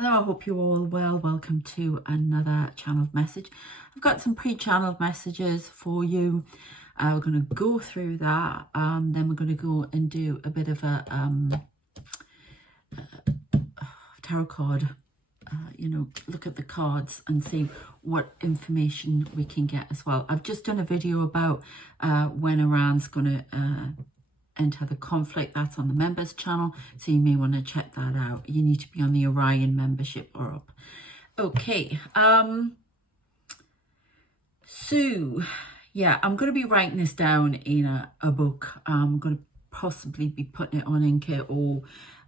Hello, I hope you're all well. Welcome to another channeled message. I've got some pre-channeled messages for you. We're going to go through that. Then we're going to go and do a bit of a tarot card. Look at the cards and see what information we can get as well. I've just done a video about when Iran's going to enter the conflict. That's on the members channel, so you may want to check that out. You need to be on the Orion membership or up. Okay, so yeah, I'm going to be writing this down in a book. I'm going to possibly be putting it on Inca or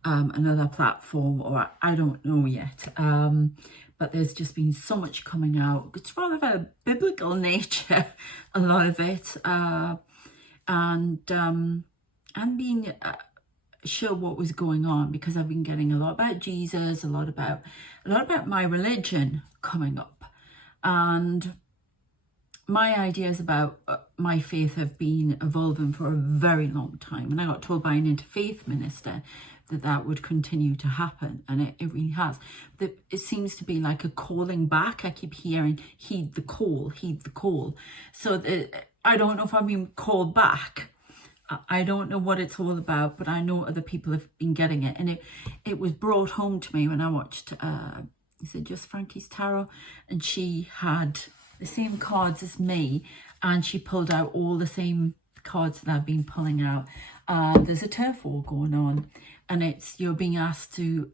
another platform, or I don't know yet. But there's just been so much coming out. It's rather of a biblical nature, a lot of it, and being sure what was going on, because I've been getting a lot about Jesus, a lot about my religion coming up, and my ideas about my faith have been evolving for a very long time. And I got told by an interfaith minister that would continue to happen, and it really has. It seems to be like a calling back. I keep hearing, heed the call, heed the call. So I don't know if I'm being called back. I don't know what it's all about, but I know other people have been getting it. And it was brought home to me when I watched, is it Just Frankie's Tarot? And she had the same cards as me, and she pulled out all the same cards that I've been pulling out. There's a turf war going on, and you're being asked to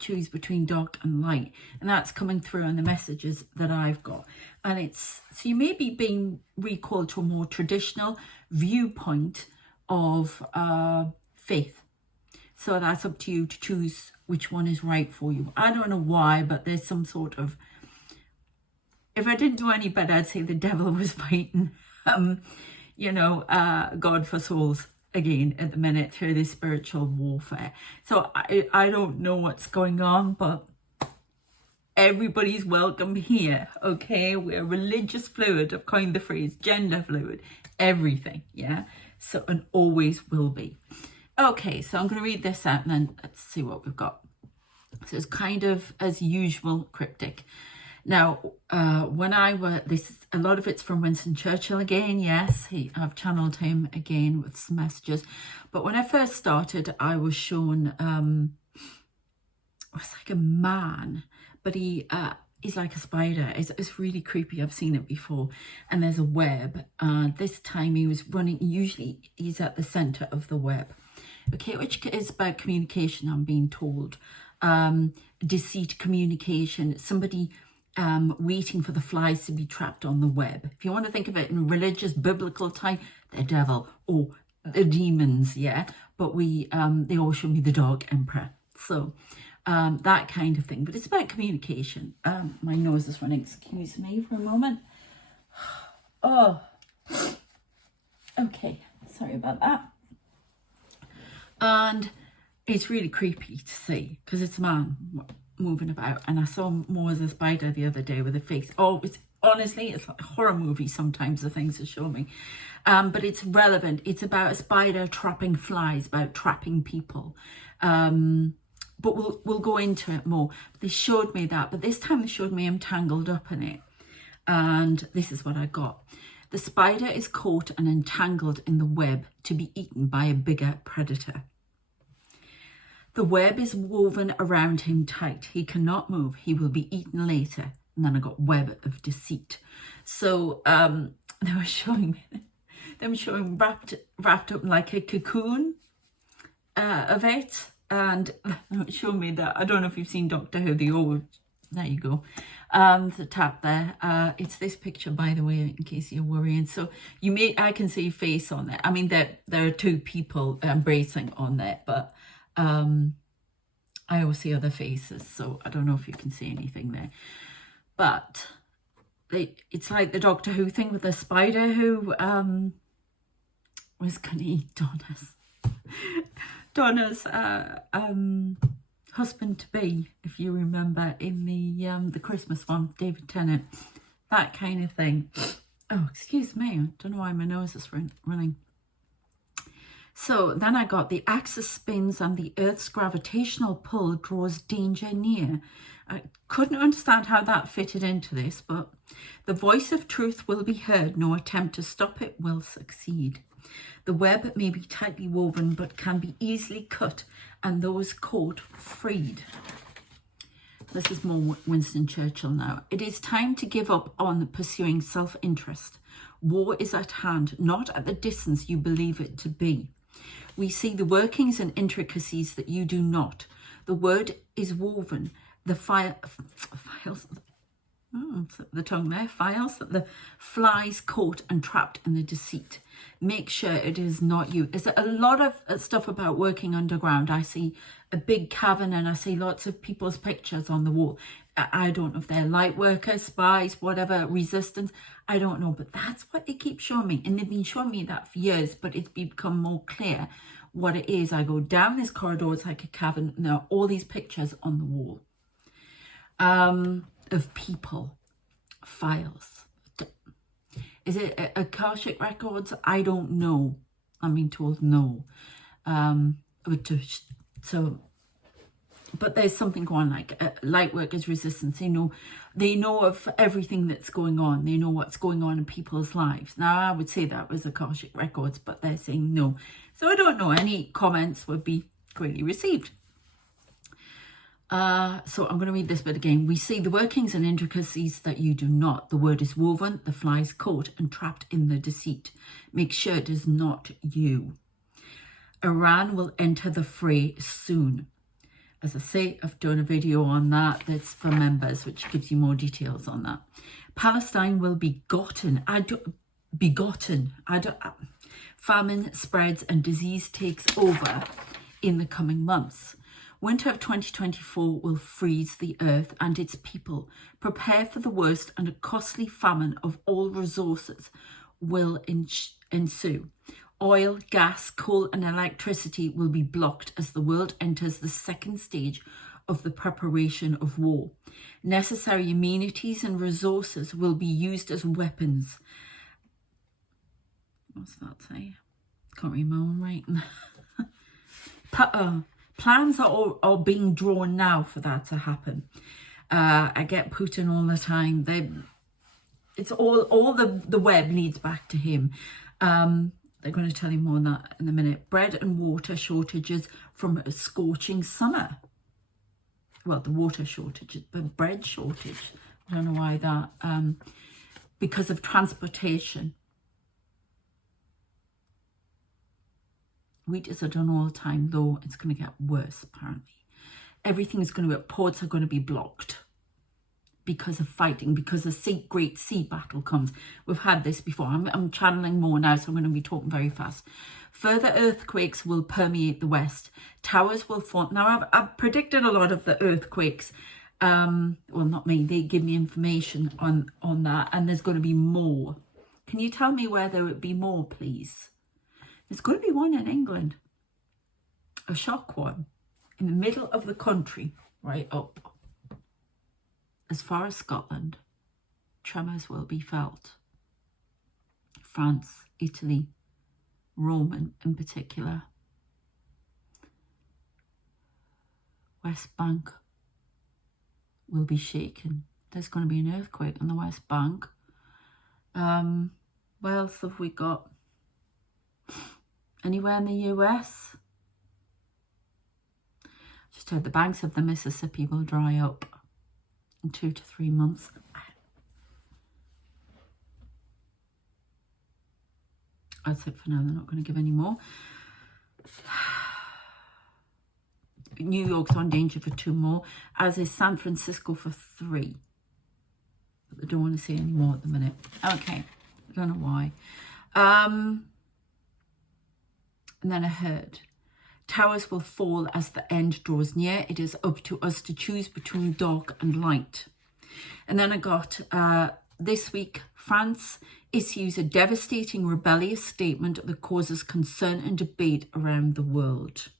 choose between dark and light, and that's coming through in the messages that I've got. And so you may be being recalled to a more traditional viewpoint of faith. So that's up to you to choose which one is right for you. I don't know why, but there's some sort of, if I didn't know any better, I'd say the devil was fighting God for souls again at the minute through this spiritual warfare. So I don't know what's going on, but everybody's welcome here, okay? We're religious fluid. I've coined the phrase gender fluid, everything, yeah? So, and always will be. Okay, so I'm going to read this out and then let's see what we've got. So it's kind of, as usual, cryptic. Now, a lot of it's from Winston Churchill again, yes, I've channeled him again with some messages. But when I first started, I was shown, it was like a man, but he's like a spider. It's really creepy. I've seen it before. And there's a web. This time he was running, usually he's at the center of the web. Okay, which is about communication, I'm being told. Deceit, communication, somebody waiting for the flies to be trapped on the web. If you want to think of it in religious, biblical time, the devil or the demons, yeah. But they all show me the Dark Emperor. So that kind of thing. But it's about communication. My nose is running. Excuse me for a moment. Oh, okay. Sorry about that. And it's really creepy to see because it's a man moving about, and I saw more as a spider the other day with a face. Oh, it's like a horror movie sometimes, the things they show me, but it's relevant. It's about a spider trapping flies, about trapping people, but we'll go into it more. They showed me that, but this time they showed me I'm tangled up in it, and this is what I got. The spider is caught and entangled in the web to be eaten by a bigger predator. The web is woven around him tight. He cannot move. He will be eaten later. And then I got web of deceit. So they were showing wrapped up like a cocoon of it. And they were showing me that, I don't know if you've seen Doctor Who, there you go. The tap there. It's this picture, by the way, in case you're worrying. So I can see face on there. I mean, there are two people embracing on there, but I always see other faces, so I don't know if you can see anything there. But it's like the Doctor Who thing with the spider who was going to eat Donna's husband-to-be, if you remember, in the Christmas one, David Tennant, that kind of thing. Oh, excuse me, I don't know why my nose is running. So then I got the axis spins and the Earth's gravitational pull draws danger near. I couldn't understand how that fitted into this, but the voice of truth will be heard. No attempt to stop it will succeed. The web may be tightly woven, but can be easily cut, and those caught freed. This is more Winston Churchill now. It is time to give up on pursuing self-interest. War is at hand, not at the distance you believe it to be. We see the workings and intricacies that you do not. The word is woven. The files, the tongue there, files that the flies caught and trapped in the deceit. Make sure it is not you. Is there a lot of stuff about working underground? I see a big cavern and I see lots of people's pictures on the wall. I don't know if they're light workers, spies, whatever, resistance. I don't know, but that's what they keep showing me. And they've been showing me that for years, but it's become more clear what it is. I go down this corridor, it's like a cavern, and there are all these pictures on the wall of people, files. Is it Akashic Records? I don't know. I'm being told no. But there's something going on, like light workers resistance. They know of everything that's going on. They know what's going on in people's lives. Now, I would say that was Akashic Records, but they're saying no. So I don't know. Any comments would be greatly received. So I'm going to read this bit again. We see the workings and intricacies that you do not. The word is woven, the fly is caught and trapped in the deceit. Make sure it is not you. Iran will enter the fray soon. As I say, I've done a video on that that's for members, which gives you more details on that. Palestine will be begotten. Famine spreads and disease takes over in the coming months. Winter of 2024 will freeze the earth and its people. Prepare for the worst, and a costly famine of all resources will ensue. Oil, gas, coal and electricity will be blocked as the world enters the second stage of the preparation of war. Necessary amenities and resources will be used as weapons. What's that say? Can't read my own writing. Plans are being drawn now for that to happen. I get Putin all the time. It's all the web leads back to him. They're going to tell you more on that in a minute. Bread and water shortages from a scorching summer. Well, the water shortage, but bread shortage. I don't know why that. Because of transportation. Wheat is done all the time, though it's going to get worse, apparently. Everything is going to be, ports are going to be blocked because of fighting, because a great sea battle comes. We've had this before. I'm channeling more now, so I'm going to be talking very fast. Further earthquakes will permeate the West. Towers will fall. Now, I've predicted a lot of the earthquakes. Well, not me. They give me information on that, and there's going to be more. Can you tell me where there would be more, please? There's going to be one in England. A shock one. In the middle of the country, right up. As far as Scotland, tremors will be felt. France, Italy, Rome in particular. West Bank will be shaken. There's going to be an earthquake on the West Bank. Where else have we got? Anywhere in the US? Just heard the banks of the Mississippi will dry up in 2 to 3 months. That's it for now. They're not going to give any more. New York's on danger for 2 more, as is San Francisco for 3. But they don't want to say any more at the minute. Okay, I don't know why. And then I heard, towers will fall as the end draws near. It is up to us to choose between dark and light. And then I got, this week, France issues a devastating rebellious statement that causes concern and debate around the world.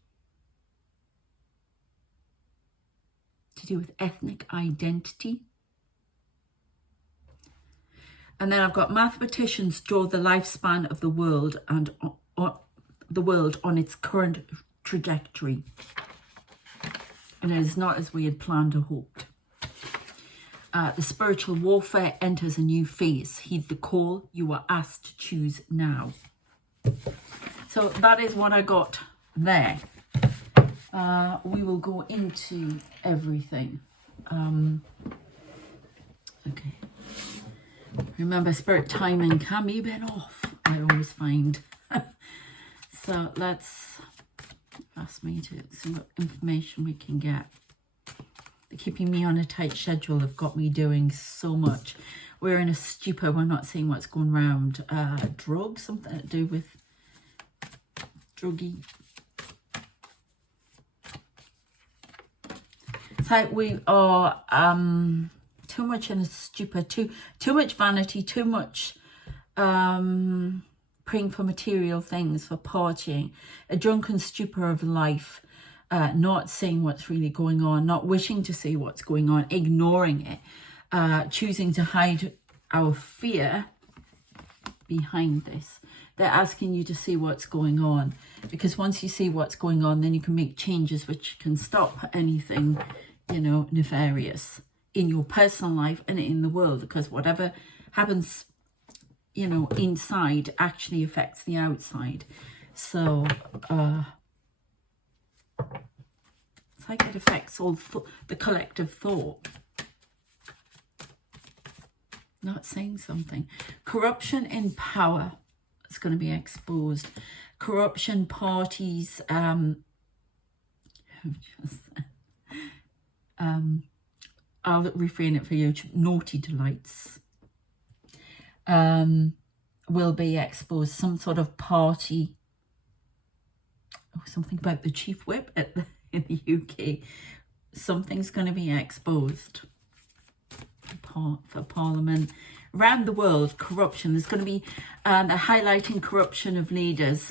To do with ethnic identity. And then I've got mathematicians draw the lifespan of the world and the world on its current trajectory. And it is not as we had planned or hoped. The spiritual warfare enters a new phase. Heed the call. You are asked to choose now. So that is what I got there. We will go into everything. Okay. Remember, spirit timing can be a bit off, I always find. So let's ask me to see what information we can get. They're keeping me on a tight schedule. They've got me doing so much. We're in a stupor. We're not seeing what's going around. Drugs, something to do with druggy. It's like we are too much in a stupor, too much vanity, too much praying for material things, for partying, a drunken stupor of life, not seeing what's really going on, not wishing to see what's going on, ignoring it, choosing to hide our fear behind this. They're asking you to see what's going on, because once you see what's going on, then you can make changes which can stop anything, you know, nefarious in your personal life and in the world, because whatever happens, you know, inside actually affects the outside. So it's like it affects all the collective thought. Not saying something. Corruption in power is going to be exposed. Corruption parties, I'll refrain it for you. Naughty delights will be exposed. Some sort of party. Oh, something about the chief whip in the UK. Something's going to be exposed for Parliament. Around the world, corruption. There's going to be a highlighting corruption of leaders.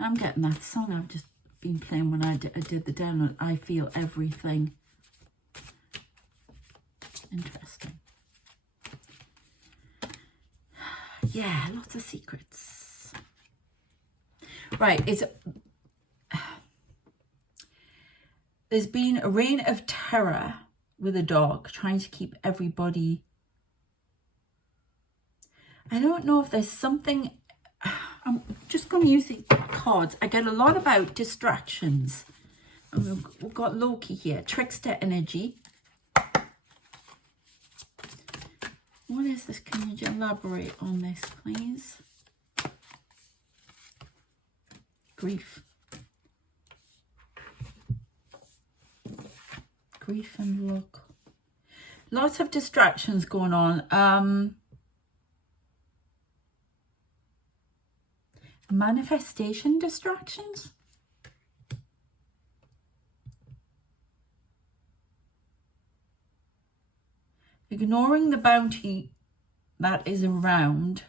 I'm getting that song I've just been playing when I did the download. I Feel Everything. Interesting. Yeah, lots of secrets. Right, there's been a reign of terror with a dog trying to keep everybody. I don't know if there's something. I'm just going to use the cards. I get a lot about distractions. We've got Loki here, trickster energy. What is this? Can you elaborate on this, please? Grief. Grief and luck. Lots of distractions going on. Manifestation distractions. Ignoring the bounty that is around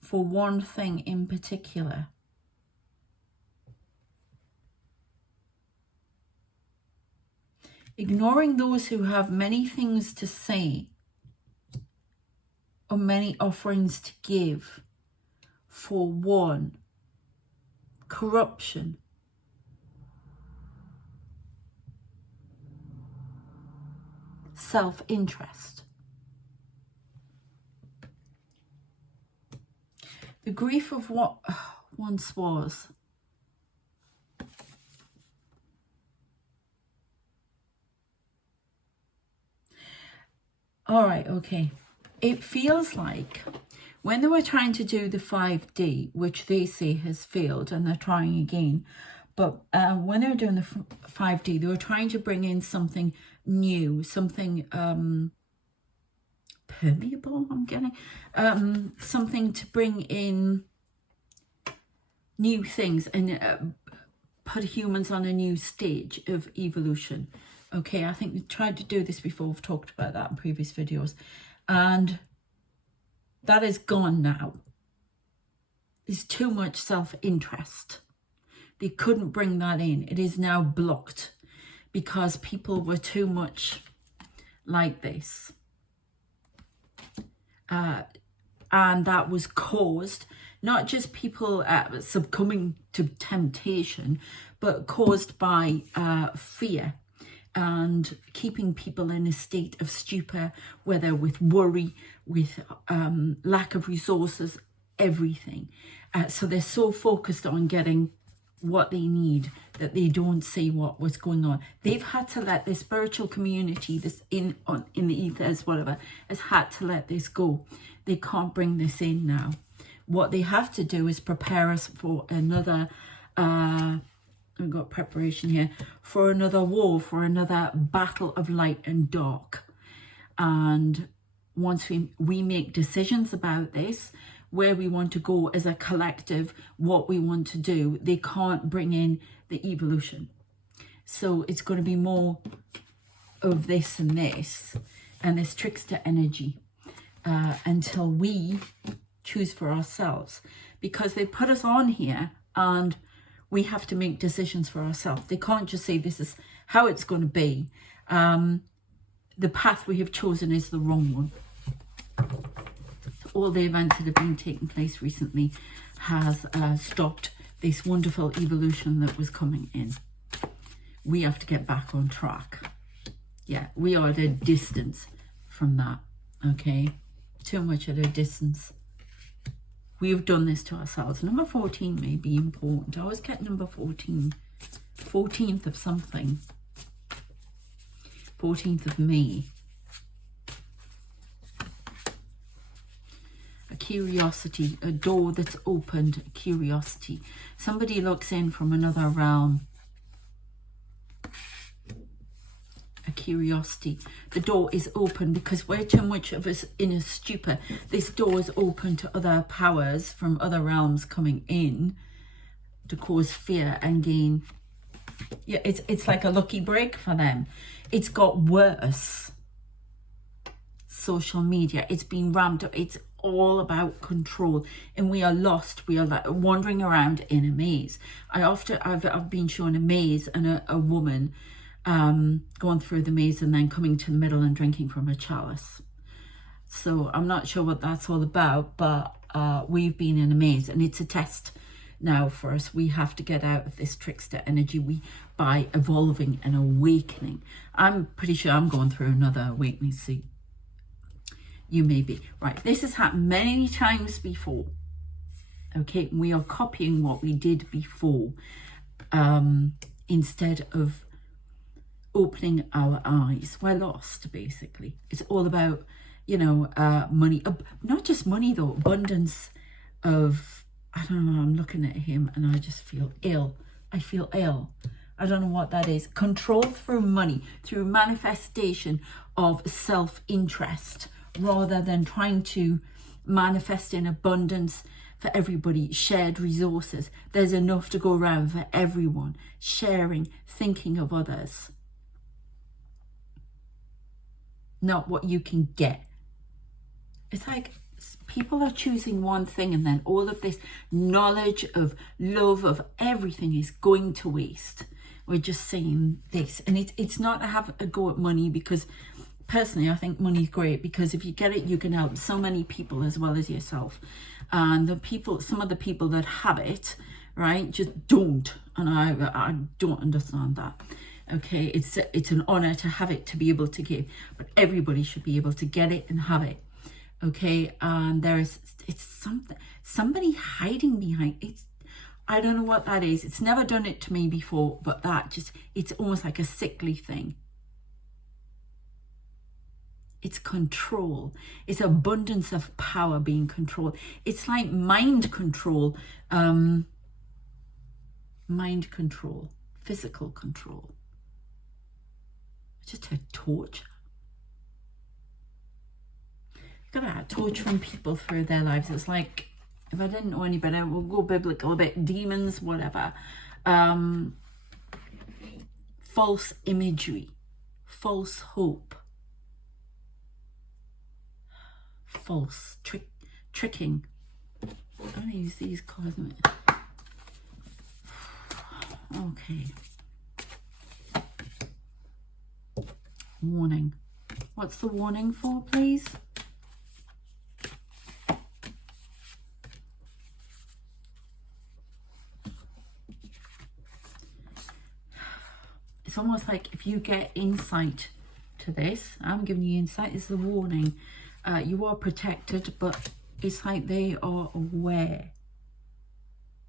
for one thing in particular. Ignoring those who have many things to say or many offerings to give for one. Corruption. Self-interest. The grief of what once was. All right, okay. It feels like when they were trying to do the 5D, which they say has failed, and they're trying again, but when they were doing the 5D, they were trying to bring in something new, something permeable, I'm getting, something to bring in new things and put humans on a new stage of evolution. Okay, I think we tried to do this before. We've talked about that in previous videos. And that is gone now. There's too much self-interest. They couldn't bring that in. It is now blocked because people were too much like this. And that was caused not just people succumbing to temptation, but caused by fear and keeping people in a state of stupor, whether with worry, with lack of resources, everything. So they're so focused on getting what they need that they don't see what was going on. They've had to let this spiritual community, this in the ethers, whatever, has had to let this go. They can't bring this in now. What they have to do is prepare us for another I've got preparation here, for another war, for another battle of light and dark. And once we make decisions about this, where we want to go as a collective, what we want to do, they can't bring in the evolution. So it's going to be more of this and this trickster energy until we choose for ourselves, because they put us on here and we have to make decisions for ourselves. They can't just say this is how it's going to be. The path we have chosen is the wrong one. All the events that have been taking place recently has stopped this wonderful evolution that was coming in. We have to get back on track. Yeah, we are at a distance from that, okay? Too much at a distance. We've done this to ourselves. Number 14 may be important. I always get number 14. 14th of something. 14th of May. A curiosity, a door that's opened, a curiosity. Somebody looks in from another realm. A curiosity. The door is open because we're too much of us in a stupor. This door is open to other powers from other realms coming in to cause fear and gain. Yeah, it's like a lucky break for them. It's got worse. Social media, it's been ramped up. It's all about control, and we are lost. We are like wandering around in a maze. I've been shown a maze and a woman going through the maze and then coming to the middle and drinking from a chalice. So I'm not sure what that's all about, but we've been in a maze, and it's a test now for us. We have to get out of this trickster energy by evolving and awakening. I'm pretty sure I'm going through another awakening. See, you may be right. This has happened many times before. Okay, we are copying what we did before instead of opening our eyes. We're lost, basically. It's all about, money. Not just money, though. Abundance of, I don't know, I'm looking at him and I just feel ill. I feel ill. I don't know what that is. Control through money, through manifestation of self-interest, rather than trying to manifest in abundance for everybody, shared resources. There's enough to go around for everyone. Sharing, thinking of others. Not what you can get. It's like people are choosing one thing, and then all of this knowledge of love of everything is going to waste. We're just saying this, and it's not to have a go at money, because personally I think money's great, because if you get it, you can help so many people as well as yourself. And some of the people that have it, right, just don't, and I don't understand that. Okay, it's an honor to have it, to be able to give, but everybody should be able to get it and have it. Okay, and it's somebody hiding behind it. I don't know what that is. It's never done it to me before, but it's almost like a sickly thing. It's control. It's abundance of power being controlled. It's like mind control, physical control. Just a torture. Look at that, torturing people through their lives. It's like, if I didn't know any better, we'll go biblical a bit. Demons, whatever. False imagery. False hope. False tricking. I'm going to use these cards. Okay. Warning. What's the warning for, please? it's almost like if you get insight to this, I'm giving you insight, it's a warning. You are protected, but it's like they are aware.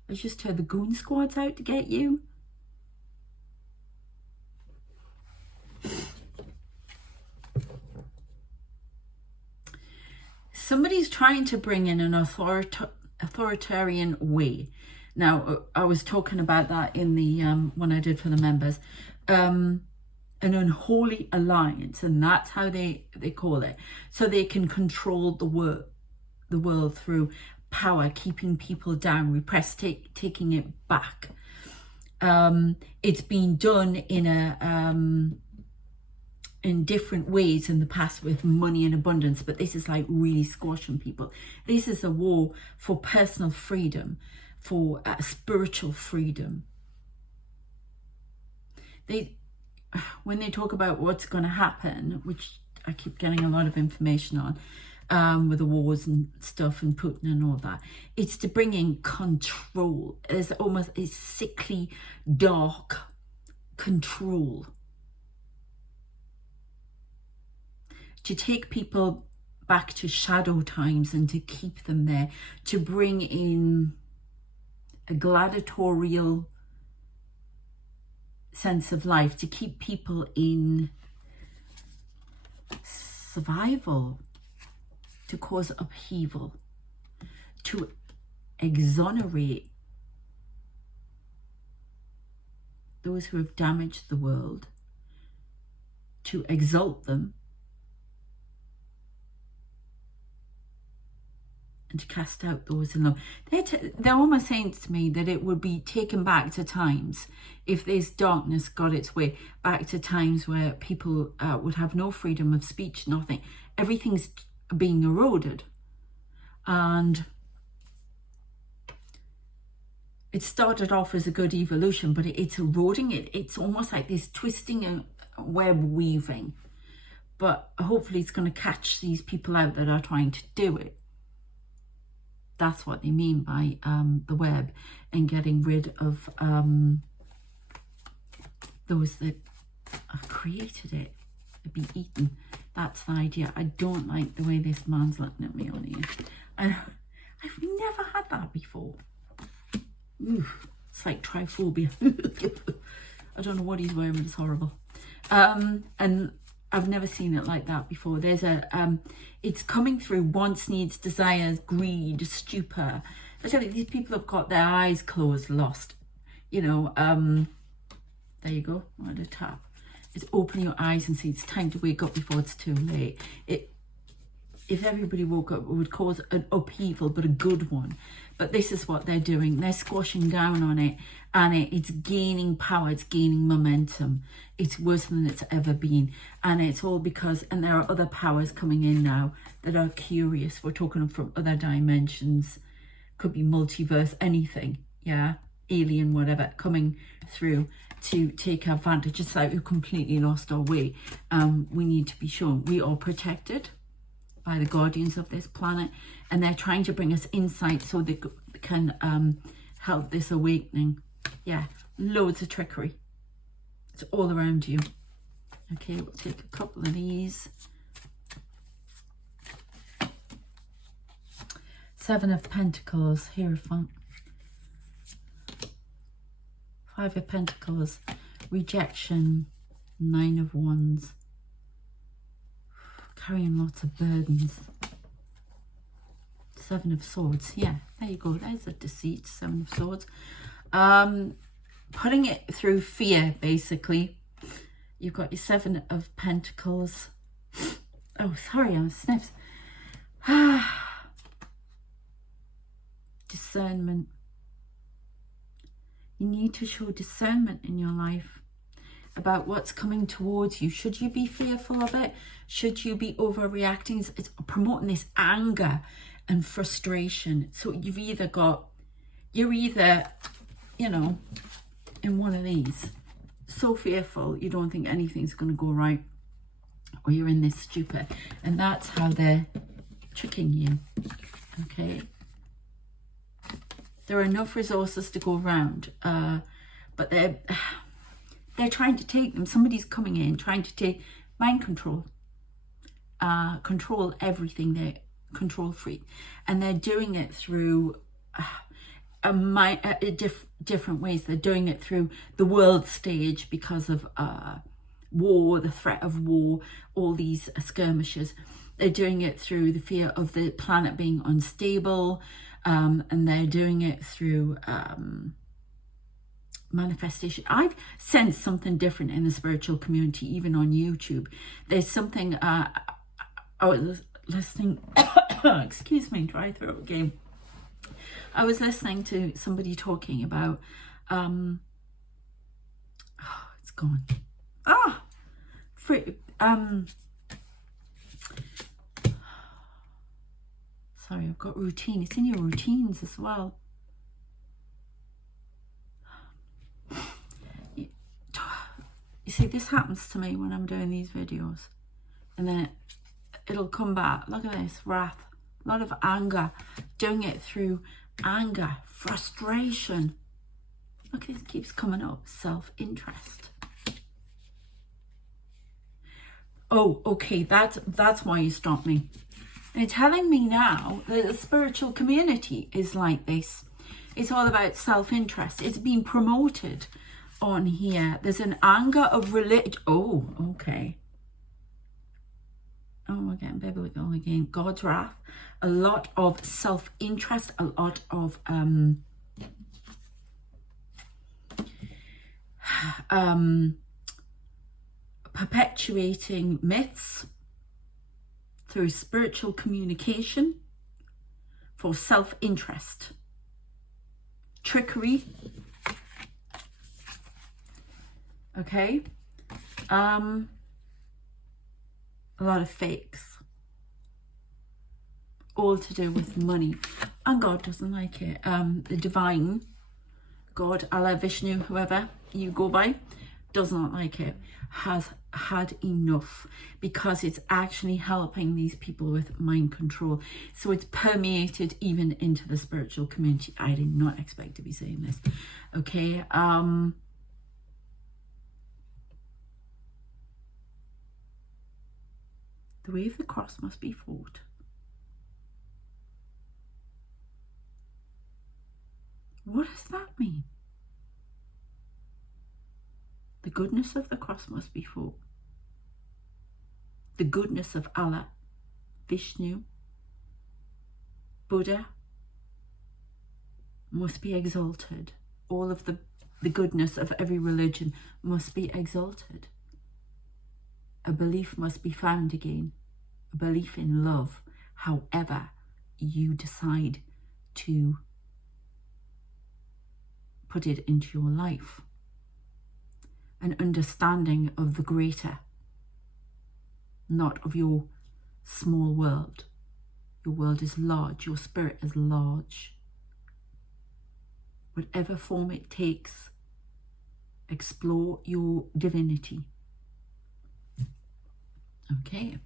I just heard the goon squad's out to get you. Somebody's trying to bring in an authoritarian way. Now, I was talking about that in the when I did for the members. An unholy alliance, and that's how they call it. So they can control the world through power, keeping people down, repress, taking it back. It's been done in different ways in the past with money and abundance, but this is like really squashing people. This is a war for personal freedom, for spiritual freedom. When they talk about what's going to happen, which I keep getting a lot of information on, with the wars and stuff and Putin and all that, it's to bring in control. There's almost a sickly, dark control. To take people back to shadow times and to keep them there, to bring in a gladiatorial sense of life, to keep people in survival, to cause upheaval, to exonerate those who have damaged the world, to exalt them, and to cast out those in love. They're almost saying to me that it would be taken back to times, if this darkness got its way, back to times where people would have no freedom of speech, nothing. Everything's being eroded. And it started off as a good evolution, but it's eroding. It's almost like this twisting and web weaving. But hopefully it's going to catch these people out that are trying to do it. That's what they mean by the web, and getting rid of those that created it to be eaten. That's the idea. I don't like the way this man's looking at me on here. I've never had that before. Oof, it's like triphobia. I don't know what he's wearing, it's horrible. And I've never seen it like that before. There's it's coming through wants, needs, desires, greed, stupor. These people have got their eyes closed, lost. You know, there you go, on a tap. It's open your eyes and see it's time to wake up before it's too late. If everybody woke up, it would cause an upheaval, but a good one. But this is what they're doing. They're squashing down on it, and it's gaining power, it's gaining momentum. It's worse than it's ever been. And it's all because, and there are other powers coming in now that are curious. We're talking from other dimensions, could be multiverse, anything, yeah, alien, whatever, coming through to take advantage. It's like we've completely lost our way. We need to be shown we are protected by the guardians of this planet, and they're trying to bring us insight so they can help this awakening. Yeah, loads of trickery. It's all around you. Okay, we'll take a couple of these. 7 of Pentacles, Hierophant. 5 of Pentacles, rejection. 9 of Wands. Carrying lots of burdens. 7 of Swords. Yeah, there you go. There's a deceit. 7 of Swords. Putting it through fear, basically. You've got your 7 of Pentacles. Oh, sorry, I sniffed. Discernment. You need to show discernment in your life about what's coming towards you. Should you be fearful of it? Should you be overreacting? It's promoting this anger and frustration. So you're either, you know, in one of these, so fearful you don't think anything's going to go right, or you're in this stupor, and that's how they're tricking you. Okay, there are enough resources to go around, but they're trying to take them. Somebody's coming in, trying to take mind control, control everything. They're control freak, and they're doing it through different ways. They're doing it through the world stage because of war, the threat of war, all these skirmishes. They're doing it through the fear of the planet being unstable, and they're doing it through manifestation. I've sensed something different in the spiritual community, even on YouTube. There's something, I was listening, excuse me, dry throat again. I was listening to somebody talking about, it's gone. Sorry, I've got routine. It's in your routines as well. You see, this happens to me when I'm doing these videos, and then it'll come back. Look at this, wrath, a lot of anger, doing it through anger, frustration. Look, it keeps coming up, self-interest. Oh, okay, that's why you stopped me. And telling me now that the spiritual community is like this. It's all about self-interest. It's being promoted on here. There's an anger of religion. Oh, okay. Oh, we're getting biblical again. God's wrath. A lot of self-interest. A lot of perpetuating myths through spiritual communication for self-interest. Trickery. Okay. A lot of fakes. All to do with money. And God doesn't like it. The divine God, Allah, Vishnu, whoever you go by, does not like it. Has had enough, because it's actually helping these people with mind control. So it's permeated even into the spiritual community. I did not expect to be saying this. Okay. The way of the cross must be fought. What does that mean? The goodness of the cross must be fought. The goodness of Allah, Vishnu, Buddha must be exalted. All of the goodness of every religion must be exalted. A belief must be found again. A belief in love, however you decide to put it into your life. An understanding of the greater, not of your small world. Your world is large, your spirit is large. Whatever form it takes, explore your divinity. Okay.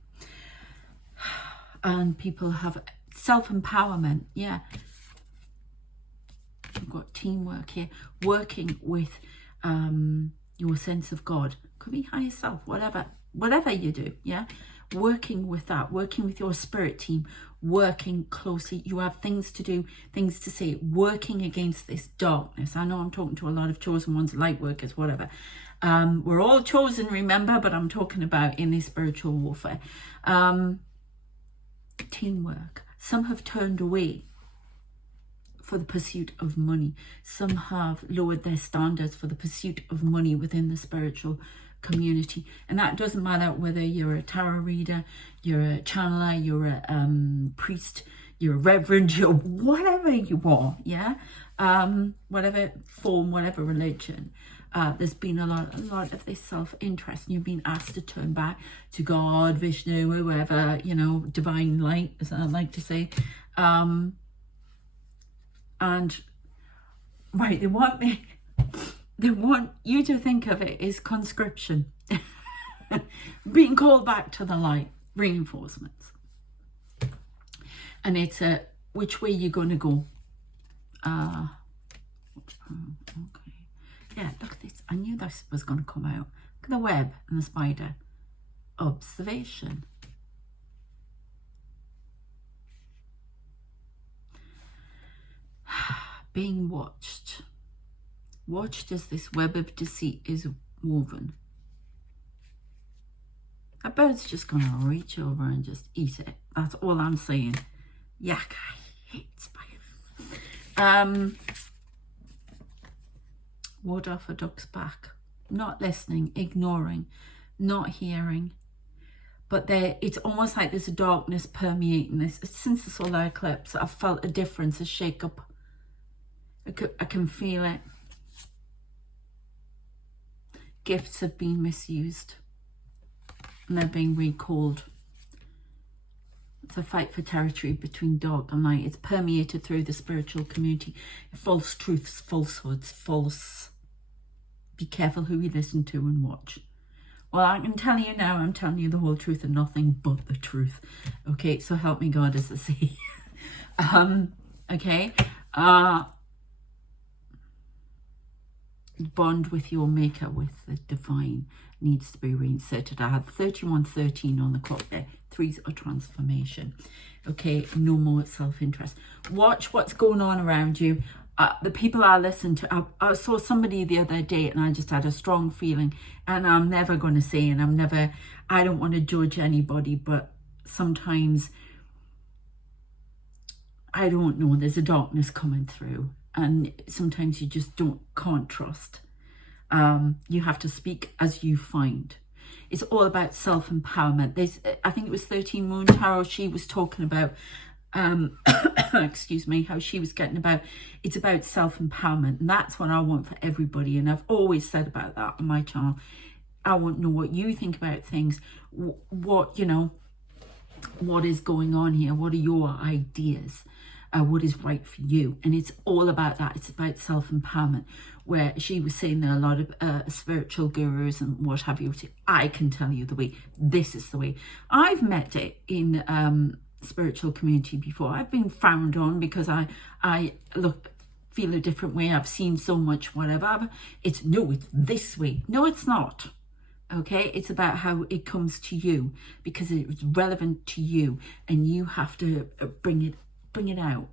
And people have self-empowerment. Yeah. We've got teamwork here. Working with your sense of God. Could be higher self, whatever you do. Yeah. Working with that, working with your spirit team, working closely. You have things to do, things to say, working against this darkness. I know I'm talking to a lot of chosen ones, light workers, whatever. We're all chosen, remember, but I'm talking about in this spiritual warfare. Teamwork. Some have turned away for the pursuit of money. Some have lowered their standards for the pursuit of money within the spiritual community. And that doesn't matter whether you're a tarot reader, you're a channeler, you're a priest, you're a reverend, you're whatever you are, yeah? Whatever form, whatever religion. There's been a lot of this self-interest, and you've been asked to turn back to God, Vishnu, whoever, you know, divine light, as I like to say. And right, they want you to think of it as conscription. Being called back to the light, reinforcements. And it's a, which way you're going to go. Okay. Yeah, look at this. I knew this was going to come out. Look at the web and the spider. Observation. Being watched. Watched as this web of deceit is woven. A bird's just going to reach over and just eat it. That's all I'm saying. Yuck, I hate spiders. Ward off a duck's back. Not listening, ignoring, not hearing. But it's almost like there's a darkness permeating this. Since the solar eclipse, I've felt a difference, a shake-up. I can feel it. Gifts have been misused. And they're being recalled. It's a fight for territory between dark and light. It's permeated through the spiritual community. False truths, falsehoods, false. Be careful who you listen to and watch. Well, I can tell you now, I'm telling you the whole truth and nothing but the truth. Okay, so help me God, as I say. Okay. Bond with your maker, with the divine, needs to be reinserted. I had 3113 on the clock there. 3's a transformation. Okay, no more self-interest. Watch what's going on around you. The people I listen to, I saw somebody the other day and I just had a strong feeling, and I'm never going to say, and I don't want to judge anybody, but sometimes, I don't know, there's a darkness coming through, and sometimes you just can't trust. You have to speak as you find. It's all about self-empowerment. I think it was 13 Moon Tarot, she was talking about, excuse me, how she was getting about, it's about self-empowerment, and that's what I want for everybody. And I've always said about that on my channel. I want to know what you think about things, what is going on here, what are your ideas, what is right for you. And it's all about that. It's about self-empowerment, where she was saying that a lot of spiritual gurus and what have you, I can tell you the way, this is the way. I've met it in spiritual community before. I've been frowned on because I feel a different way. I've seen so much whatever. It's this way. No, it's not. Okay, it's about how it comes to you, because it's relevant to you, and you have to bring it out,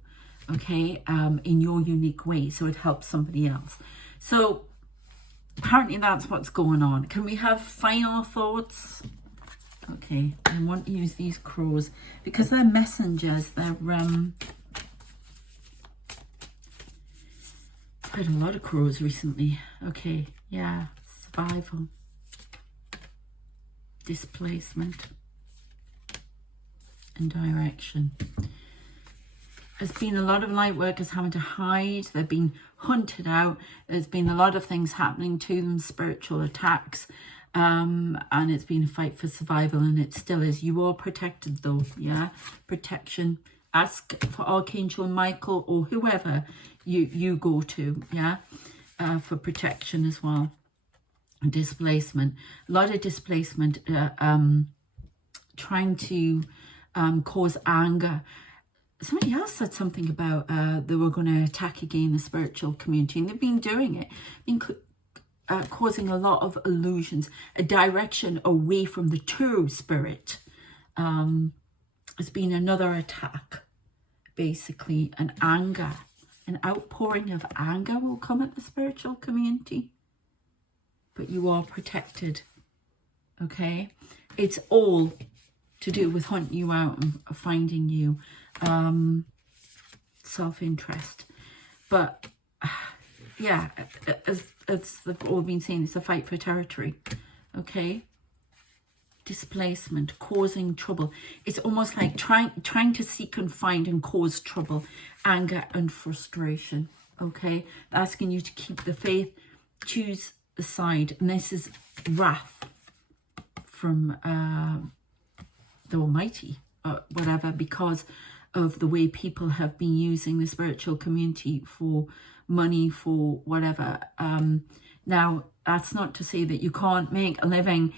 okay, in your unique way, so it helps somebody else. So apparently that's what's going on. Can we have final thoughts? Okay, I want to use these crows because they're messengers. They're I've had a lot of crows recently. Okay, yeah, survival, displacement, and direction. There's been a lot of light workers having to hide. They've been hunted out. There's been a lot of things happening to them, spiritual attacks. And it's been a fight for survival, and it still is. You are protected though, yeah? Protection. Ask for Archangel Michael or whoever you go to, yeah? For protection as well. Displacement. A lot of displacement. Trying to cause anger. Somebody else said something about they were going to attack again the spiritual community, and they've been doing it, causing a lot of illusions, a direction away from the true spirit. It's been another attack, basically, an outpouring of anger will come at the spiritual community, but you are protected, okay? It's all to do with hunting you out and finding you. Self-interest, but yeah, as they've all been saying, it's a fight for territory, okay? Displacement, causing trouble. It's almost like trying to seek and find and cause trouble, anger and frustration, okay? Asking you to keep the faith, choose the side, and this is wrath from the Almighty, whatever, because of the way people have been using the spiritual community for money, for whatever. Now, that's not to say that you can't make a living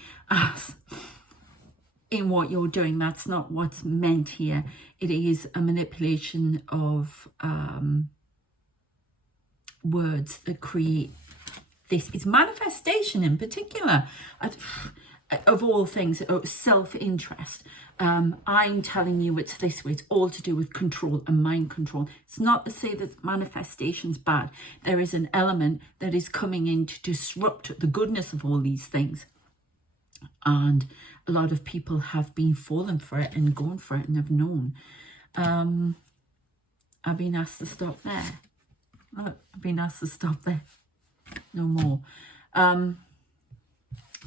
in what you're doing. That's not what's meant here. It is a manipulation of words that create this is manifestation in particular. Of all things, self-interest. I'm telling you it's this way. It's all to do with control and mind control. It's not to say that manifestation's bad. There is an element that is coming in to disrupt the goodness of all these things. And a lot of people have been falling for it and going for it and have known. I've been asked to stop there. I've been asked to stop there. No more.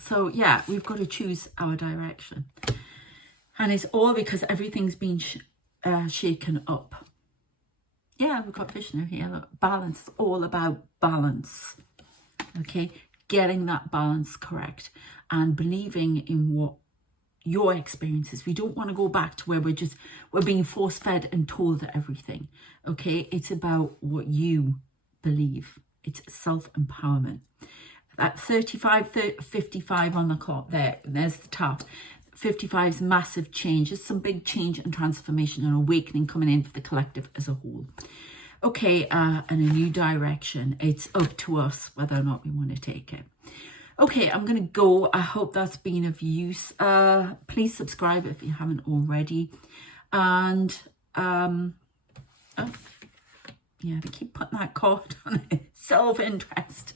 So yeah, we've got to choose our direction. And it's all because everything's been shaken up. Yeah, we've got Vishnu here. Look, balance. It's all about balance. Okay, getting that balance correct and believing in what your experiences. We don't want to go back to where we're being force-fed and told everything. Okay, it's about what you believe. It's self-empowerment. That 55 on the clock there, there's the top. 55 is massive change. There's some big change and transformation and awakening coming in for the collective as a whole. Okay, and a new direction. It's up to us whether or not we want to take it. Okay, I'm going to go. I hope that's been of use. Please subscribe if you haven't already. And, yeah, they keep putting that card on it. Self-interest.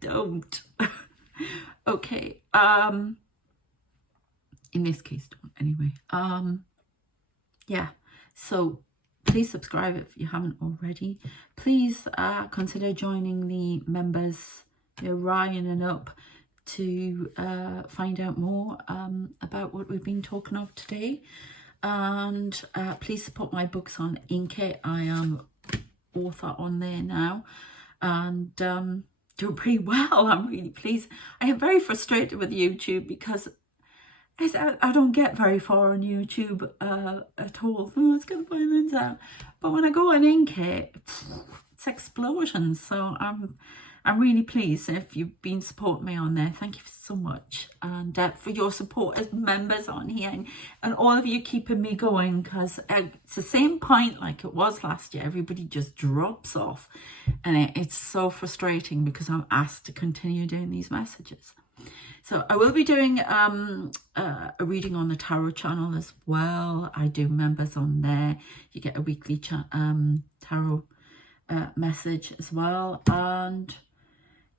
Don't. Okay. In this case, don't. Anyway. Yeah. So please subscribe if you haven't already. Please consider joining the members, Ryan and up, to find out more about what we've been talking of today. And please support my books on Inky. I am author on there now, and doing pretty well. I'm really pleased. I am very frustrated with YouTube because I don't get very far on YouTube at all. Oh, let's get the violence out. But when I go on Inky, it's explosions. So I'm really pleased. If you've been supporting me on there, thank you so much. And for your support as members on here, and all of you keeping me going, because it's the same point like it was last year. Everybody just drops off, and it's so frustrating because I'm asked to continue doing these messages. So I will be doing a reading on the Tarot channel as well. I do members on there. You get a weekly tarot message as well. And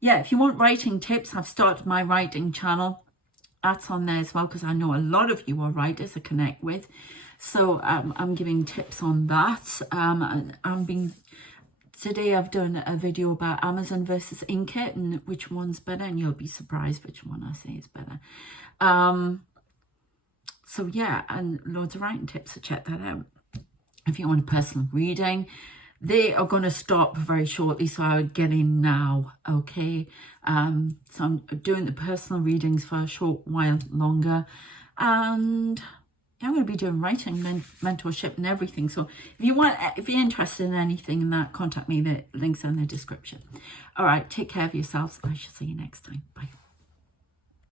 yeah, if you want writing tips, I've started my writing channel. That's on there as well, because I know a lot of you are writers to connect with. So I'm giving tips on that. Today I've done a video about Amazon versus Inky and which one's better, and you'll be surprised which one I say is better. So yeah, and loads of writing tips, so check that out. If you want a personal reading, they are going to stop very shortly, so I would get in now, okay? So I'm doing the personal readings for a short while longer, and I'm going to be doing writing, mentorship and everything. So if you're interested in anything in that, contact me. The links are in the description. All right, take care of yourselves. I shall see you next time. Bye.